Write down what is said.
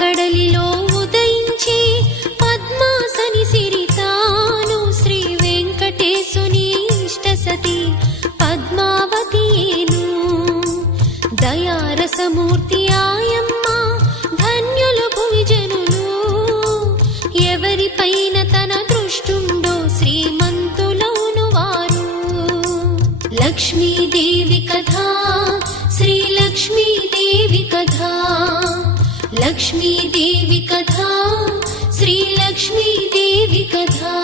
కడలిలో ఉదయించే పద్మాసని సిరితాను శ్రీ వెంకటేశుని ఇష్టసతి పద్మావతియేను. దయారసమూర్తి ఆయమ్మ ధన్యులు భువిజనులు, ఎవరిపైన తన దృష్టుండో శ్రీమంతులౌను వారు. లక్ష్మీదేవి కథా శ్రీ లక్ష్మీదేవి కథా, లక్ష్మీదేవి కథా శ్రీ లక్ష్మీదేవి కథా.